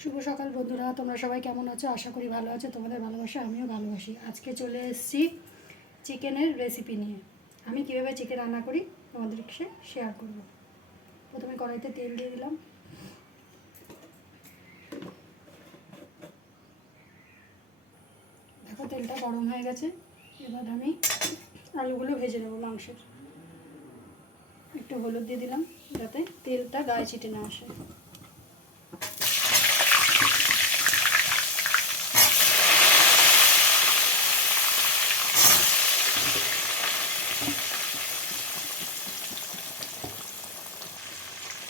শুভ সকাল বন্ধুরা, তোমরা সবাই কেমন আছো? আশা করি ভালো আছো। তোমাদের ভালোবাসা আমিও ভালোবাসি। আজকে চলে এসেছি চিকেনের রেসিপি নিয়ে। আমি কীভাবে চিকেন রান্না করি তোমাদেরকে শেয়ার করব। প্রথমে কড়াইতে তেল দিয়ে দিলাম। দেখো তেলটা গরম হয়ে গেছে। এবার আমি আলুগুলো ভেজে নেবো মাংসের। একটু হলুদ দিয়ে দিলাম যাতে তেলটা গায়ে ছিটে না আসে।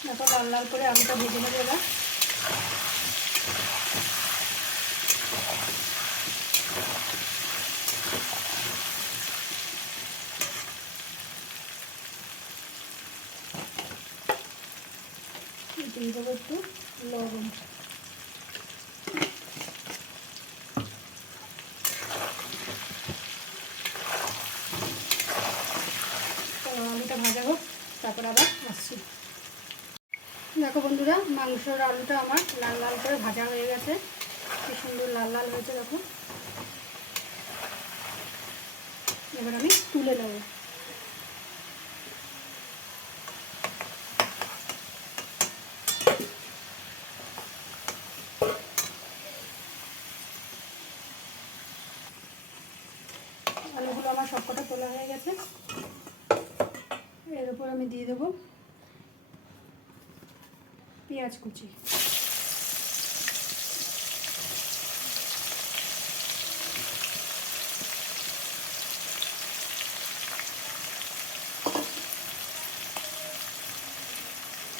দেখো লাল লাল করে আলুটা ভেজে নেবো। এবার দিয়ে দেবো একটু লবণ। আলুটা ভাজা হোক, তারপর আবার আসছি। দেখো বন্ধুরা, মাংসর আলুটা আমার লাল লাল করে ভাজা হয়ে গেছে। কি সুন্দর লাল লাল হয়েছে দেখো। এবার আমি তুলে নেব। আলুগুলো আমার সবকটা তোলা হয়ে গেছে। এর উপর আমি দিয়ে দেবো পেঁয়াজ কুচি।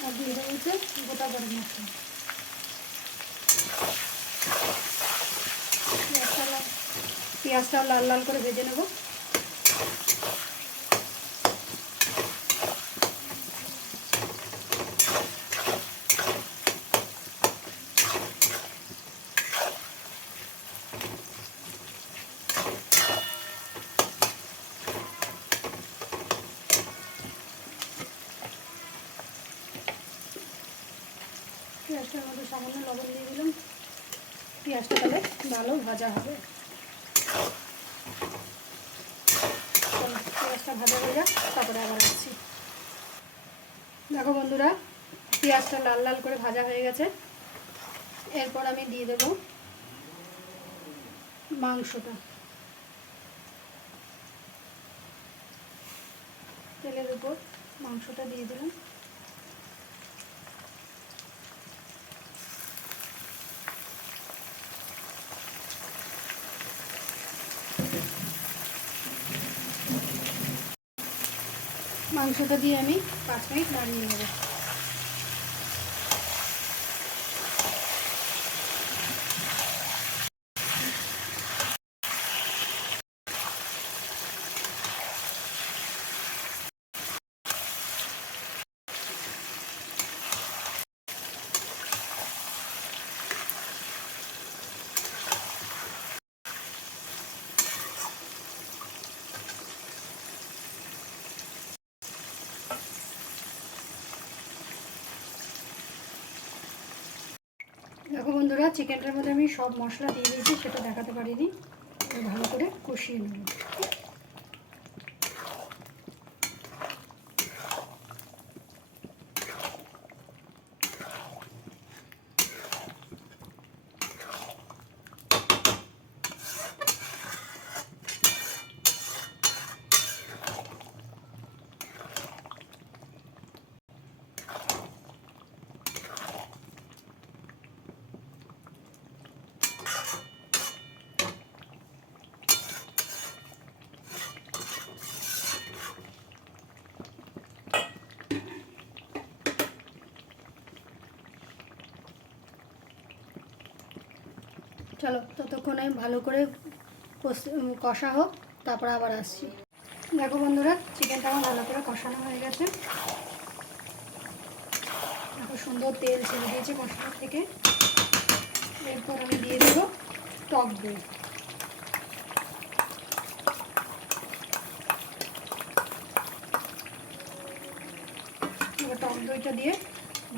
আর দিয়ে দেবো হচ্ছে গোটা গরম মশলা। পেঁয়াজটা লাল লাল করে ভেজে নেব। পেঁয়াজটার মধ্যে সামান্য লবণ দিয়ে দিলাম। পেঁয়াজটা তাহলে ভালো ভাজা হবে। পেঁয়াজটা ভাজা হয়ে যাক, তারপরে আবার আসছি। দেখো বন্ধুরা, পেঁয়াজটা লাল লাল করে ভাজা হয়ে গেছে। এরপর আমি দিয়ে দেব মাংসটা। তেলের উপর মাংসটা দিয়ে দিলাম। মাংসটা দিয়ে আমি 5 মিনিট নাড়িয়ে নেব। দেখো বন্ধুরা, চিকেনটার মধ্যে আমি সব মশলা দিয়ে দিয়েছি, সেটা দেখাতে পারিনি। ভালো করে কষিয়ে নেব। চলো ততক্ষণে ভালো করে কষা হোক, তারপর আবার আসছি। দেখো বন্ধুরা, চিকেনটা আমার ভালো করে কষানো হয়ে গেছে। দেখো সুন্দর তেল ছেড়ে দিয়েছে মশলার থেকে। এরপর আমি দিয়ে দেবো টক দই। এবার টক দইটা দিয়ে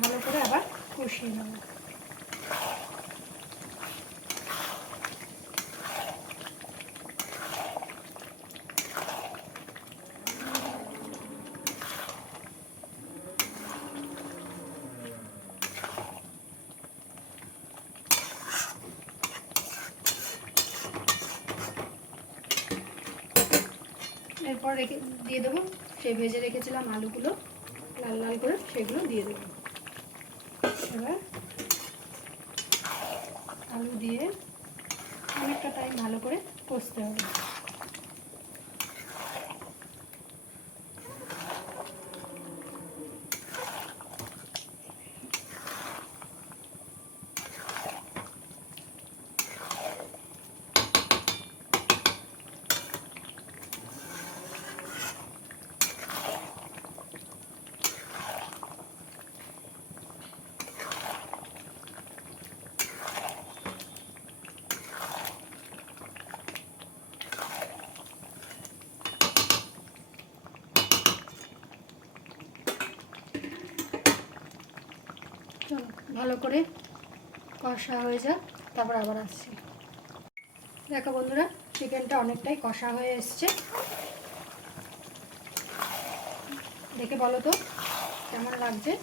ভালো করে আবার কষিয়ে নেব। এরপর দিয়ে দেবো সেই ভেজে রেখেছিলাম আলুগুলো, লাল লাল করে সেগুলো দিয়ে দেবো। এবার আলু দিয়ে অনেকটা টাইম ভালো করে কষতে হবে। চলো ভালো করে কষা হয়ে যাক, তারপর আবার আসছি। দেখো বন্ধুরা, চিকেনটা অনেকটাই কষা হয়ে এসছে। দেখে বলো তো কেমন লাগছে।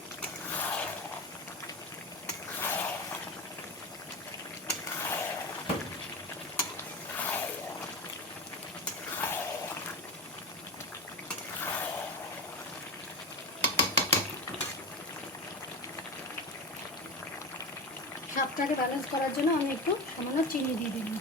স্বাদটাকে ব্যালেন্স করার জন্য আমি একটু সামান্য চিনি দিয়ে দিলাম।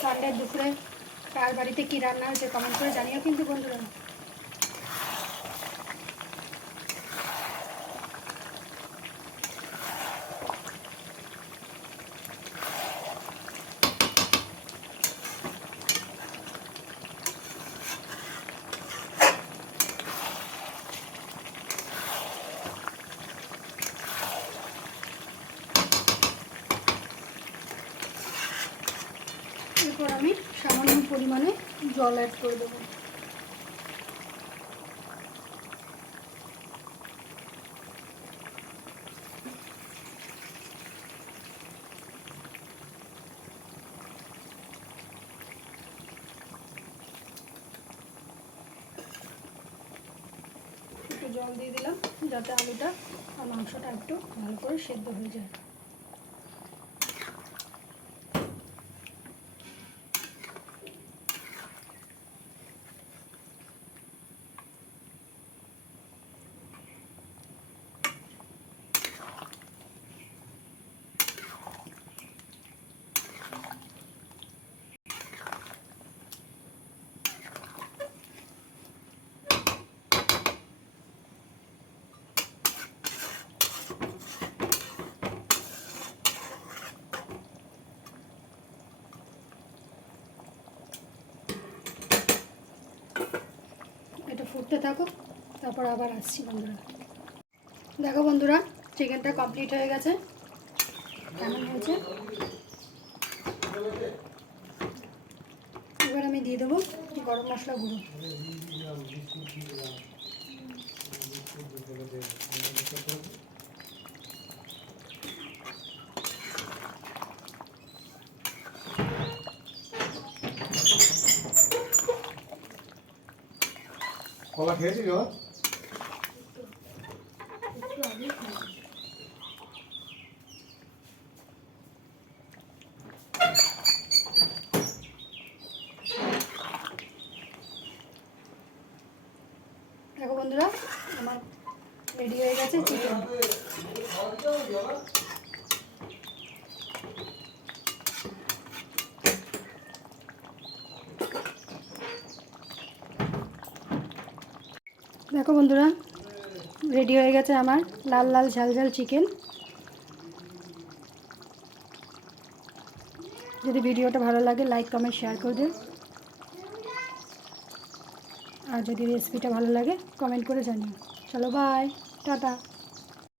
সানডে দুপুরে কার বাড়িতে কী রান্না হয়েছে কমেন্ট করে জানিও কিন্তু বন্ধুরা। এরপর আমি সামান্য পরিমাণে জল অ্যাড করে দেবো। একটু জল দিয়ে দিলাম যাতে আলুটা আর মাংসটা একটু ভালো করে সেদ্ধ হয়ে যায়। এটা ফুটতে থাকুক, তারপর আবার আসছি বন্ধুরা। দেখো বন্ধুরা, চিকেনটা কমপ্লিট হয়ে গেছে। কেমন হয়েছে এবার আমি দিয়ে দেবো গরম মশলা গুঁড়ো। কলা খেয়েছি গো? দেখো বন্ধুরা, আমার রেডি হয়ে গেছে চিকেন। দেখো বন্ধুরা, রেডি হয়ে গেছে আমার লাল লাল ঝাল ঝাল চিকেন। যদি ভিডিওটা ভালো লাগে লাইক কমেন্ট শেয়ার করে দিন, আর যদি রেসিপিটা ভালো লাগে কমেন্ট করে জানিও। চলো বাই, টাটা।